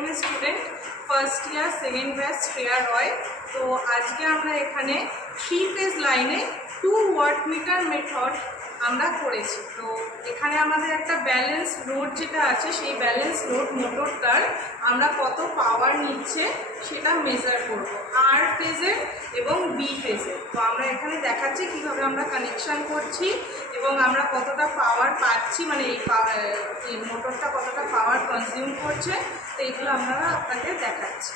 IMS student first year second batch Shreya Roy. তো আজকে আমরা এখানে 3 ফেজ লাইনে 2 ওয়াটমিটার মেথড আমরা করেছি। তো এখানে আমাদের একটা ব্যালেন্স লোড যেটা আছে সেই ব্যালেন্স লোড মোটরটার আমরা কত পাওয়ার নিচ্ছে সেটা মেজার করব আর ফেজের এবং বি ফেজের। তো আমরা এখানে দেখাচ্ছি কীভাবে আমরা কানেকশান করছি এবং আমরা কতটা পাওয়ার পাচ্ছি, মানে এই মোটরটা কতটা পাওয়ার কনজিউম করছে, তো এইগুলো আমরা আপনাদের দেখাচ্ছি।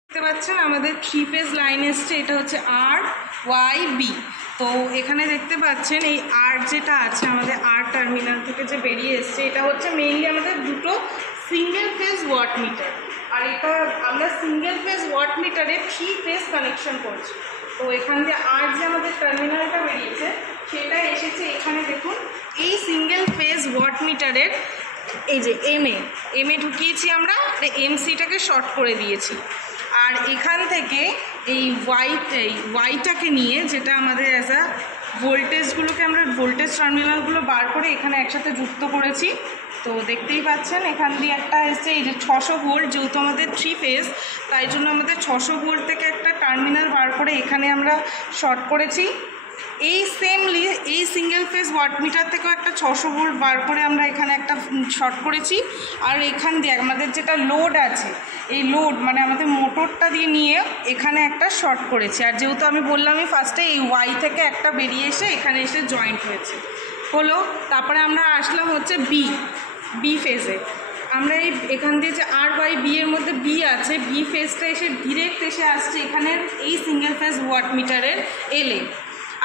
দেখতে পাচ্ছেন আমাদের 3 ফেজ লাইন এসছে, এটা হচ্ছে আর ওয়াই বি। তো এখানে দেখতে পাচ্ছেন এই আর যেটা আছে আমাদের আর টার্মিনাল থেকে যে বেরিয়ে এসছে, এটা হচ্ছে মেইনলি আমাদের দুটো সিঙ্গেল ফেজ ওয়াট মিটার, আর এটা আমরা সিঙ্গেল ফেজ ওয়াট মিটারে 3 ফেজ কানেকশন করছি। তো এখান দিয়ে আর যে আমাদের টার্মিনালটা বেরিয়েছে সেটা এসেছে এখানে দেখুন এই সিঙ্গেল ফেজ ওয়াট মিটারের এই যে এম এ ঢুকিয়েছি আমরা, এমসিটাকে শর্ট করে দিয়েছি। আর এখান থেকে এই ওয়াইটাকে নিয়ে যেটা আমাদের অ্যাজ আ ভোল্টেজগুলোকে আমরা ভোল্টেজ টার্মিনালগুলো বার করে এখানে একসাথে যুক্ত করেছি। তো দেখতেই পাচ্ছেন এখান দিয়ে একটা এসছে এই যে 600 ভোল্ট, যেহেতু আমাদের 3 ফেজ তাই জন্য আমাদের 600 ভোল্ট থেকে একটা টার্মিনাল বার করে এখানে আমরা শর্ট করেছি। এই সেমলি এই সিঙ্গেল ফেজ ওয়াটমিটার থেকেও একটা 600 ভোল্ট বার করে আমরা এখানে একটা শর্ট করেছি। আর এখান দিয়ে আমাদের যেটা লোড আছে এই লোড মানে আমাদের মোটরটা দিয়ে নিয়ে এখানে একটা শর্ট করেছি। আর যেহেতু আমি বললামই ফার্স্টে এই ওয়াই থেকে একটা বেরিয়ে এসে এখানে এসে জয়েন্ট হয়েছে হলো। তারপরে আমরা আসলাম হচ্ছে বি ফেজে। আমরা এখান দিয়ে যে আর বাই বি এর মধ্যে বি আছে, বি ফেজটা এসে ডিরেক্ট এসে আসছে এখানের এই সিঙ্গেল ফেজ ওয়াটমিটারের এলে।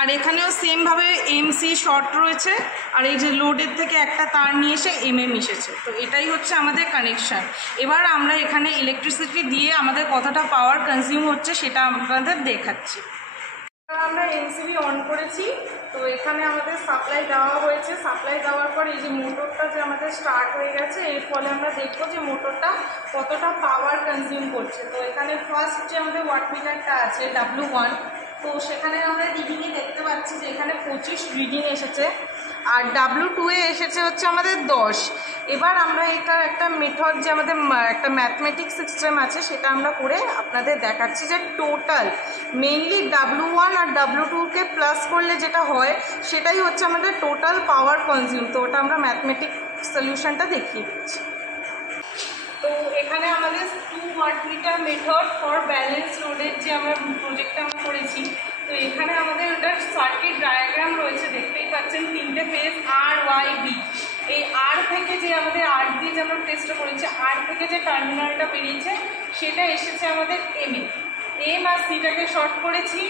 আর এখানেও সেমভাবে এমসি শর্ট রয়েছে, আর এই যে লোডের থেকে একটা তার নিয়ে এসে মিশেছে। তো এটাই হচ্ছে আমাদের কানেকশান। এবার আমরা এখানে ইলেকট্রিসিটি দিয়ে আমাদের কতটা পাওয়ার কনজিউম হচ্ছে সেটা আপনাদের দেখাচ্ছি। আমরা এমসিবি অন করেছি, তো এখানে আমাদের সাপ্লাই দেওয়া হয়েছে। সাপ্লাই দেওয়ার পর এই যে মোটরটা যে আমাদের স্টার্ট হয়ে গেছে, এর ফলে আমরা দেখবো যে মোটরটা কতটা পাওয়ার কনজিউম করছে। তো এখানে ফার্স্ট যে আমাদের ওয়াটমিটারটা আছে W1, তো সেখানে আমরা রিডিংয়ে দেখতে পাচ্ছি যে এখানে 25 রিডিং এসেছে, আর W2-এ এসেছে হচ্ছে আমাদের 10। এবার আমরা এটার একটা মেথড যে আমাদের একটা ম্যাথমেটিক্স সিস্টেম আছে সেটা আমরা করে আপনাদের দেখাচ্ছি যে টোটাল মেইনলি W1 আর W2-কে প্লাস করলে যেটা হয় সেটাই হচ্ছে আমাদের টোটাল পাওয়ার কনজিউম। তো ওটা আমরা ম্যাথমেটিক সলিউশনটা দেখিয়ে দিচ্ছি। তো এখানে আমাদের 2 ওয়াটমিটার মেথড ফর ব্যালেন্স লোডের যে আমরা প্রজেক্টটা আমরা করেছি, তো এখানে আমাদের ওটার সার্কিট ডায়াগ্রাম রয়েছে, দেখতেই পাচ্ছেন 3টে ফেজ আর ওয়াই বি। এই আর থেকে যে আমাদের আর দিয়ে যে আমরা টেস্টটা করেছি, আর থেকে যে টার্মিনালটা বেরিয়েছে সেটা এসেছে আমাদের এম আর সিটাকে শর্ট করেছি।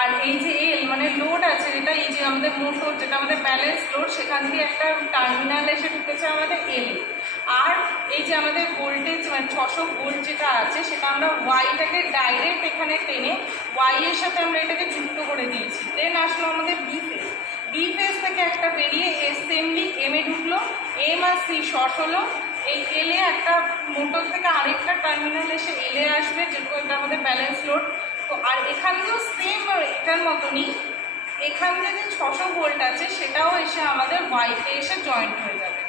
আর এই যে এল মানে লোড আছে যেটা এই যে আমাদের মোটর যেটা আমাদের ব্যালেন্স লোড, সেখান দিয়ে একটা টার্মিনাল এসে ঢুকেছে আমাদের এল। আর এই যে আমাদের ভোল্টেজ মানে 600 ভোল্ট যেটা আছে সেটা আমরা ওয়াইটাকে ডাইরেক্ট এখানে টেনে ওয়াইয়ের সাথে আমরা এটাকে যুক্ত করে দিয়েছি। দেন আসলো আমাদের বি ফেজ থেকে একটা বেরিয়ে সেমলি এম এ ঢুকলো, এম আর সি শর্ট হলো। এই এলে একটা মোটর থেকে আরেকটা টার্মিনাল এসে এলে আসবে, যেহেতু এটা আমাদের ব্যালেন্স লোড। তো আর এখানেও সেম এটার মতনই এখান থেকে যে 600 ভোল্ট আছে সেটাও এসে আমাদের ওয়াইতে এসে জয়েন্ট হয়ে যাবে।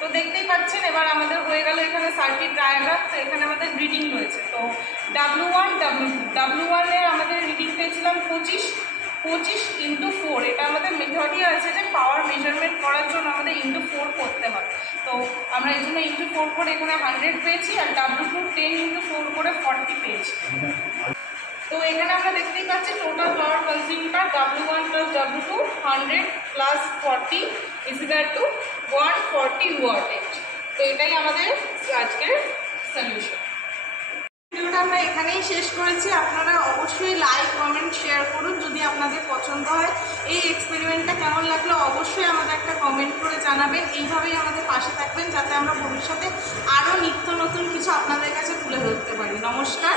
তো দেখতেই পাচ্ছেন এবার আমাদের হয়ে গেল এখানে সার্কিট ডায়াগ্রাম। তো এখানে আমাদের রিডিং রয়েছে, তো W1-এর আমাদের রিডিং পেয়েছিলাম 25 × 4। এটা আমাদের মেথডই আছে যে পাওয়ার মেজারমেন্ট করার জন্য আমাদের × 4 করতে হয়। তো আমরা এই জন্য × 4 করে এখানে 100 পেয়েছি, আর W2 10 × 4 করে 40 পেয়েছি। তো এখানে আমরা দেখতেই পাচ্ছি total power কনজিউমটা W1 + W2 100 + 40 = 140 wattage. তো এটাই আমাদের আজকের সলিউশন। ভিডিওটা আমরা এখানেই শেষ করেছি। আপনারা অবশ্যই লাইক কমেন্ট শেয়ার করুন যদি আপনাদের পছন্দ হয়। এই এক্সপেরিমেন্টটা কেমন লাগলো অবশ্যই আমাদের একটা কমেন্ট করে জানাবেন। এইভাবেই আমাদের পাশে থাকবেন যাতে আমরা ভবিষ্যতে আরও নিত্য নতুন কিছু আপনাদের কাছে তুলে ধরতে পারি। নমস্কার।